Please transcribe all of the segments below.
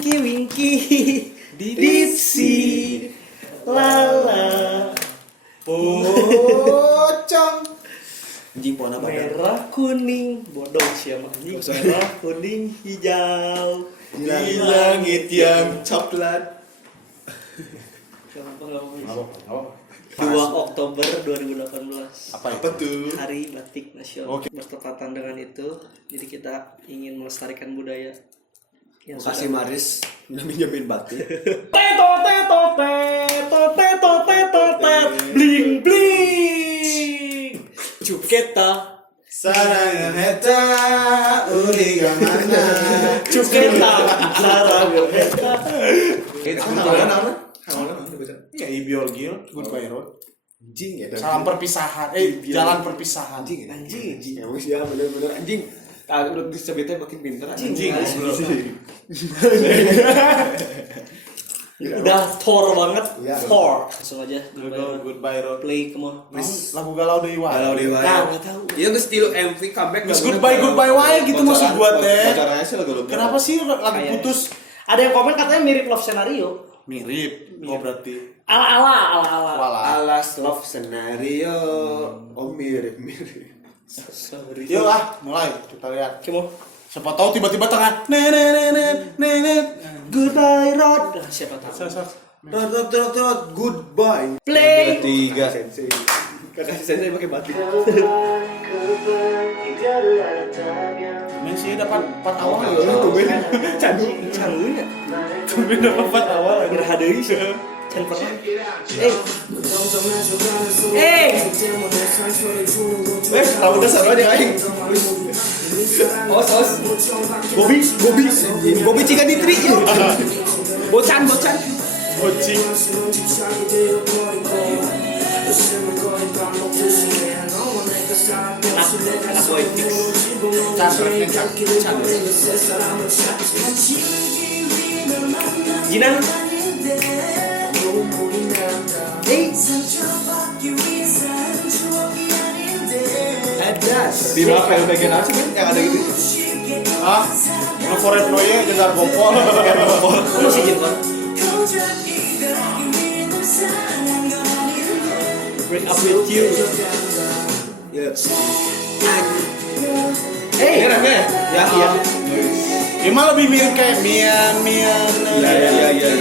Tinky Winky Dipsy Lala Pocong. Anjing pohon apa? merah kuning bodoh siapa anjing merah kuning hijau Di langit yang coklat. Gampang. 2 Oktober 2018 Apa tuh? Hari Batik Nasional. Oke. Bertepatan dengan itu, jadi kita ingin melestarikan budaya yang Makasih Maris udah minjemin batik. bling bling cuketa Sarangan heta uli gamana. cuketa sarangan heta Itu apa? Ya Ibiol Gil, Goodbye Road. Anjing ya. Salam perpisahan. Jalan perpisahan. Anjing. Emang sih ya bener-bener anjing. Udah disebutnya makin pinter Anjing. Udah Thor banget. Ya. Thor. Langsung aja. Goodbye Road. Play come on. Lagu galau deui wae. Nah, nggak tahu. Iya geus tilu MV comeback. Geus goodbye wae gitu maksud gua teh. Caranya sih lagu. Kenapa sih lagu Kayak- putus? Ada yang komen katanya mirip Love Scenario. Mirip. Oh berarti. Ala. Wala. Alas love scenario. Oh mirip. Sorry. Yuk mulai kita lihat. Kimo. Siapa tahu tiba-tiba tengah nenet. Goodbye Road. Nah, siapa tahu. Trot goodbye. Play. Tiga sensei. Kakak sensei pakai batik. Men sih dapat 4 awal. Canggih ya. Tumben dapat 4 awal. Gerah deui sih. Can pernah. Tahu dasar aja aing. Os. Gobi Cika Ditri. Bocan. Bocing. Enak boy fix. Jinan. Di Rafael bagian apa sih yang ada gitu? Ah, Novoret Noye gegar gopol. Masih Jepang. Break up with you. Ya. Hey. Ya. Ya mah lebih mirip kayak Mian. Iya. Mian.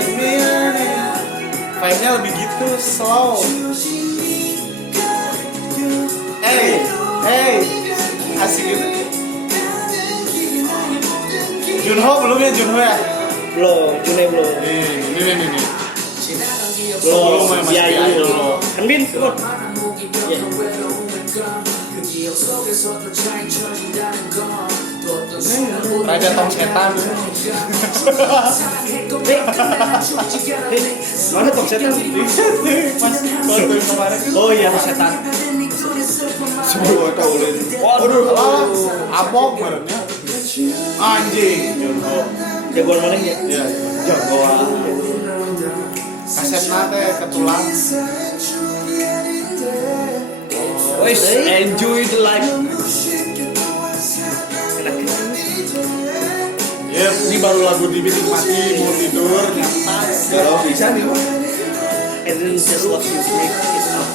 Vibe-nya lebih gitu, slow. Hey. Asik gitu. Junho belum ya Junho ya? Belum, June belum. Ini. Belum. Mas Iya, Bian belum. dulu. Kan Bin, come on. Iya. Raja Tong Setan. Mana Tom Setan? Mas waktu kemarin. Oh iya, Tom Setan. Semua tahu lagi. Waduh, Apok merenya. Anjing. Junho. Jagoan mana ya? Ya, Jagoan. kasetna teh ketulang. Wes, enjoy the life. Enak. Ya, ini baru lagu dibikin mati mau tidur nyantai. Kalau bisa nih, Pak. And then just love you break it up.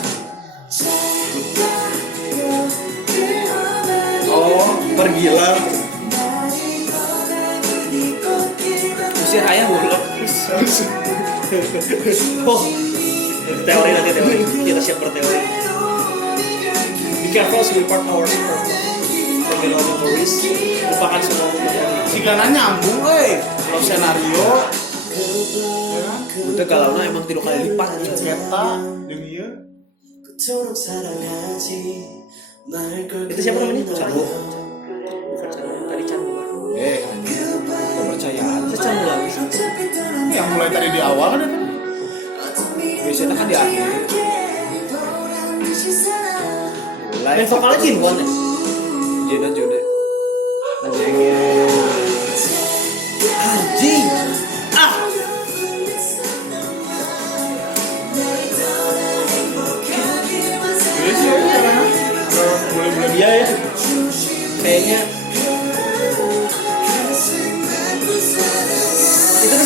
Oh, pergilah. Usir ayah boleh. Oh, teori nanti teori. Kita siap berteori. Be careful as we part our support. Pemilu memories. Lupakan semua momen. Si Gana nyambung, Love Scenario. Ya kan? Udah kalau emang 3 kali lipat. Eta, jeung ieu. Itu siapa namanya? Candu. Bukan Candu, tadi Candu. Kepercayaan. Itu Candu lagi. Yang mulai tadi di awal kan itu. Biasanya kan di akhir. Main vokalnya Jin Won ya? Jodoh. Anjing. Ah. Iya ya. Kayaknya itu kan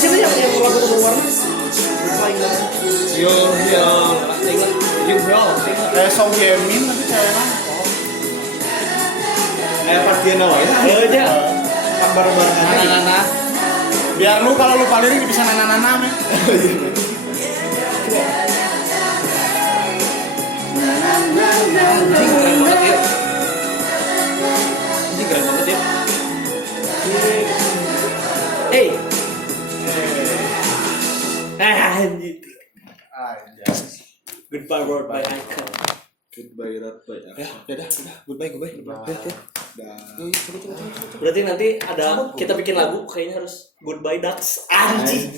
Kayak Song Yemin nanti ceweknya. Kayak partian awal ya. Ayo aja. Kan bareng-barengan aja. Nana. Biar lu kalau lupa lirik bisa nana-nana men. Anjing keren banget ya. Anjing keren banget ya. Hey. Anjing. Goodbye world by icon. Goodbye Rod by Ya, udah. Goodbye. Berarti nanti ada kita bikin lagu kayaknya harus Goodbye Ducks. Anjing.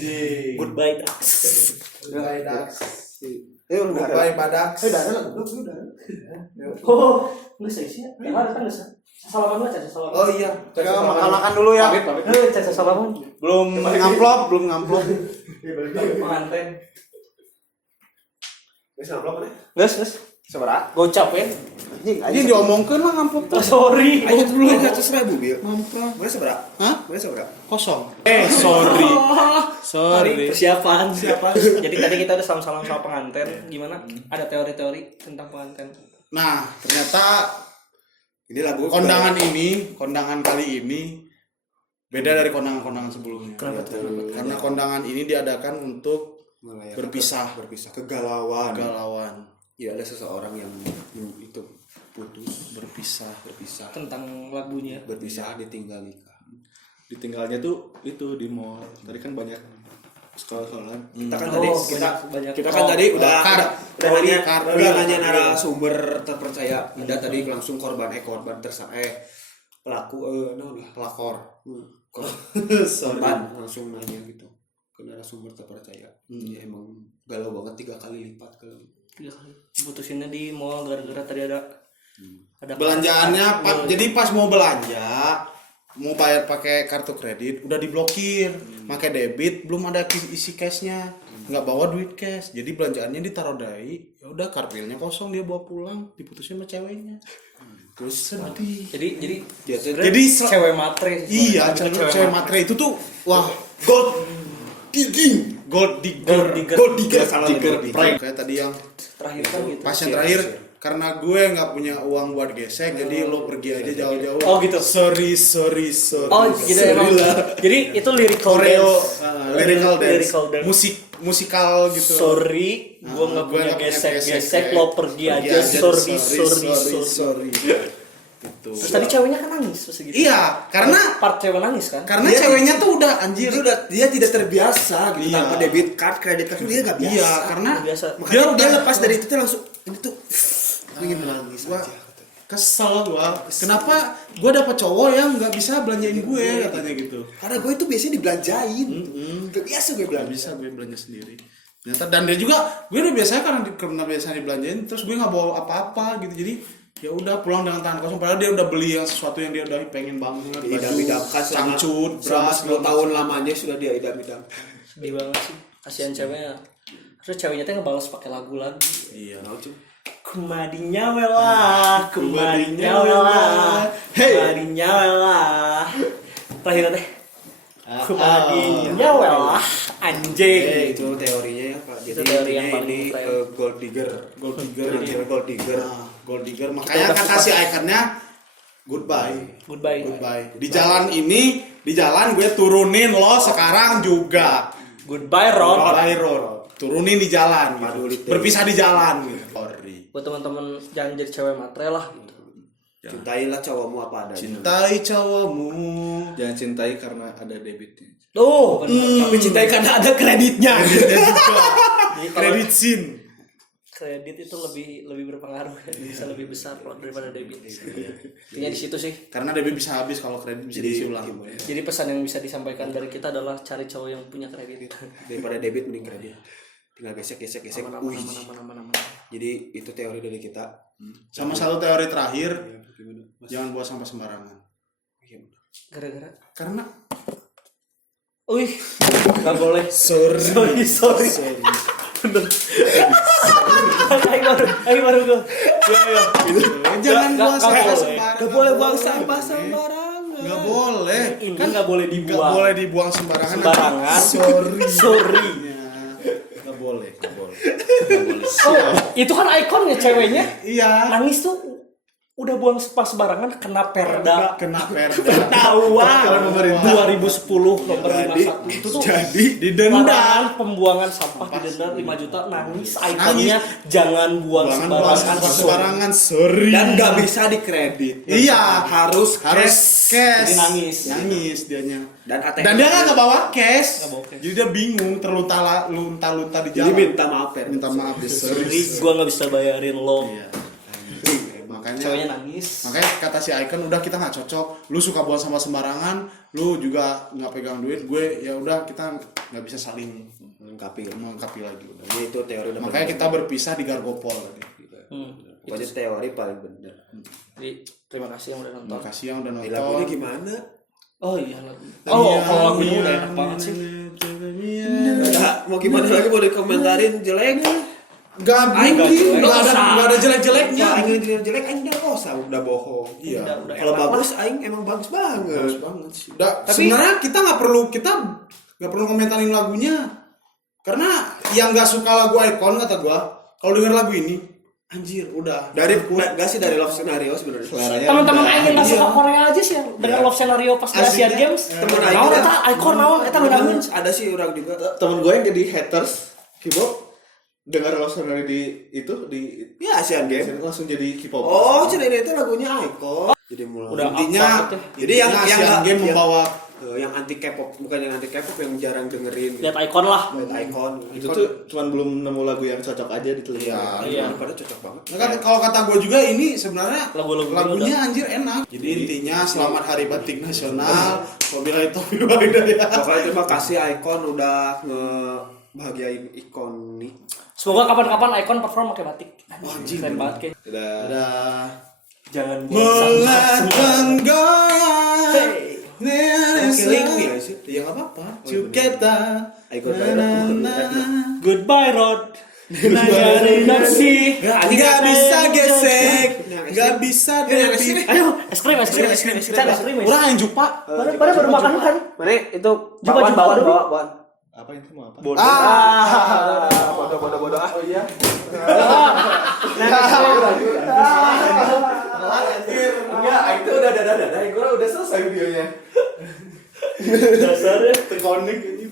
Goodbye Ducks. Goodbye Dax. Goodbye Badak. Udah ada lagu udah. Oh, enggak sih sih. Yang ada kan enggak. Salaman dulu aja, salaman. Oh iya. Kita makan dulu ya. Caca salaman. Belum ngamplop. Pengantin. Bisa vlog nih. Guys. Seberapa? Gocap ya. Ini diomongkeun lah ngamplop. Oh, sorry. Ayo dulu 100.000 bil. Ngamplop. Mana seberapa? Hah? Mana seberapa? Kosong. Sorry. Persiapan. Jadi tadi kita udah salam-salam soal pengantin. Gimana? Ada teori-teori tentang pengantin. Nah, ternyata Ini lagu kondangan kali ini beda dari kondangan sebelumnya. Kenapa tuh? Karena kondangan ini diadakan untuk berpisah. kegalauan. Iya, ada seseorang yang itu putus, berpisah, Tentang lagunya. berpisah ditinggal nikah. Ditinggalnya tuh itu di mall. Tadi kan banyak sekolah-sekolahan. Kita kan Oh, tadi banyak. kita kan tadi udah nanya Karwil. narasumber terpercaya. Udah tadi langsung korban pelaku pelakor. korban langsung nanya gitu ke narasumber terpercaya. Ya, emang galau banget 3 kali lipat kalau Putusinnya di mall gara-gara tadi ada Belanjaannya jadi pas mau belanja mau bayar pakai kartu kredit udah diblokir, pakai debit belum ada isi cashnya, nggak bawa duit cash, jadi belanjaannya ditaruh dai, ya udah karpilnya kosong dia bawa pulang, diputusin sama ceweknya, terus sedih. jadi cewek matre. Iya, cewek matre itu tuh wah gold digger kayak tadi yang Terakhir kan gitu. pasien terakhir karena gue nggak punya uang buat gesek jadi lo pergi aja jauh-jauh. Oh gitu. Sorry. Oh gitu emang. Jadi itu lyrical dance. Lyrical dance. Musikal gitu. Sorry, gua nggak punya gesek, lo pergi aja. Sorry. Gitu. Terus tadi ceweknya kan nangis terus gitu. Iya, karena part cewek nangis kan? karena ceweknya tuh udah anjir. dia tidak terbiasa gitu Iya. tanpa debit card, kredit card dia nggak biasa. Iya, karena Biasa. Makanya dia lepas dari itu tuh langsung ini tuh ingin menangis Wah, aja. kesel gua. Kenapa gua dapet cowok yang nggak bisa belanjain gue katanya gitu. Karena gue itu biasanya dibelanjain. Gak biasa gue Gak belanja. bisa gue belanja sendiri. Ternyata dan dia juga gue udah biasa karena biasa dibelanjain terus gue nggak bawa apa-apa gitu. Jadi ya udah pulang dengan tangan kosong padahal dia udah beli yang sesuatu yang dia udah pengen banget. Diidam-idamkan cangcut, selama beras 10 tahun lamanya sudah dia idam-idam. Sedih banget sih. Kasihan ceweknya. Terus ceweknya tuh ngebalas pakai lagu lagi. Iya. Kumadinya welah. Terakhir teh. Kumadinya welah. Anjing. Itu teorinya ya Pak. Itu teori yang paling ini keren. gold digger. Makanya kata si ikonnya goodbye. Di jalan gue turunin lo sekarang juga. Goodbye Ron. Turunin di jalan gitu. Berpisah di jalan gitu. Sorry. Buat teman-teman jangan jadi cewek matre lah gitu. Cintailah cowokmu apa adanya. Cintai cowokmu. Jangan cintai karena ada debitnya. Tuh, benar. Tapi cintai karena ada kreditnya. Jadi kalau Kredit sin. kredit itu lebih berpengaruh, bisa lebih besar daripada debit. Intinya di situ sih. Karena debit bisa habis kalau kredit bisa diisi ulang. Jadi pesan yang bisa disampaikan dari kita adalah cari cowok yang punya kredit. Daripada debit mending kredit. Tinggal gesek. Aman. Jadi itu teori dari kita. Sama satu teori terakhir, jangan buat sampah sembarangan. Gara-gara Karena nggak boleh. Sorry. Bener. Ayo baru gue. jangan buang Nggak sampah boleh. sembarangan. Gak boleh buang sampah sembarangan. Nggak boleh. Ini nggak boleh Nggak dibuang. boleh dibuang sembarangan. Sembarangan. Sorry. Sorry. Nggak boleh. Oh, itu kan ikonnya ceweknya. Iya. Nangis tuh udah buang sampah sembarangan kena perda. Kena perda. Ketahuan. 2010 nomor 51 itu tuh Jadi didenda. larangan pembuangan sampah didenda 5 juta. Nangis ikonnya jangan buang sembarangan. Sembarangan, sorry. Dan nggak bisa dikredit. Iya, harus cash. Jadi nangis. Nangis dianya. Dan ATM. Dan dia nggak bawa cash. Nggak bawa cash. Jadi dia bingung, terlunta-lunta di Jadi jalan. minta maaf ya. Minta maaf ya, sorry. Sorry, gua nggak bisa bayarin lo. Iya. Makanya Ceweknya nangis. Makanya kata si Icon, udah kita nggak cocok. Lu suka buang sampah sembarangan, lu juga nggak pegang duit. Gue ya udah kita nggak bisa saling melengkapi lagi. Udah. Jadi itu teori udah Makanya kita berpisah di Gargopol tadi. Pokoknya teori paling benar. Jadi terima kasih yang udah nonton. Terima kasih yang udah Lagunya nonton. gimana? Oh iya lagu. Oh kalau lagunya udah enak banget sih. Nah, mau gimana lagi mau dikomentarin jelek? Gak Aing mungkin, nggak gak ada jelek-jeleknya. Aing jelek aing udah kosa udah bohong. Iya. Udah Kalau enak bagus aing emang bagus banget. Bagus banget sih. Sebenarnya kita nggak perlu komentarin lagunya, karena yang nggak suka lagu Icon kata gua, kalau denger lagu ini, anjir udah. Dari enggak sih dari love scenario sebenarnya. Seleranya Teman-teman rendah. aing yang nggak suka Iya. Korea aja sih yang dengan love scenario pas di Asian Asiknya, Games. temen aing Naon juga. eta Icon naon eta ngedangun. Ada sih orang juga. Temen gue yang jadi haters K-pop dengar love scenario di itu di Ya Asian Games. langsung jadi K-pop. Oh, cerita itu lagunya Icon. Jadi mulai. Udah Intinya, apa tuh? Jadi yang Asian nggak- Game membawa yang anti K-pop, bukan yang anti K-pop yang jarang dengerin. Lihat Icon lah. Icon. Itu tuh cuman belum nemu lagu yang cocok aja di telinga. Iya. Pada cocok banget. Nah, kan kalau kata gue juga ini sebenarnya Lagu-lagu lagunya anjir enak. Jadi intinya selamat Hari Batik Nasional. Wabillahi taufiq wal hidayah. Pokoknya terima kasih Icon udah ngebahagiain Icon nih. Semoga kapan-kapan Icon perform pakai batik. Anjing keren banget kayak. Udah. Ada Jangan buang sampah semua. Menggoyang Killing ya sih. Ya nggak apa-apa. Cuketa. Icon daerah. Goodbye Rod. Nagari nasi. Nggak bisa gesek. Nggak bisa debit. Ayo, es krim. Cari es krim. Kurang yang jupa. Pada baru makan kan? Mana itu Jupa-jupa bawan dulu. bawan. Apa itu mau apa? Bodoh. Oh iya. Enggak, itu udah gue udah selesai videonya. Dasarnya Terkonek ini.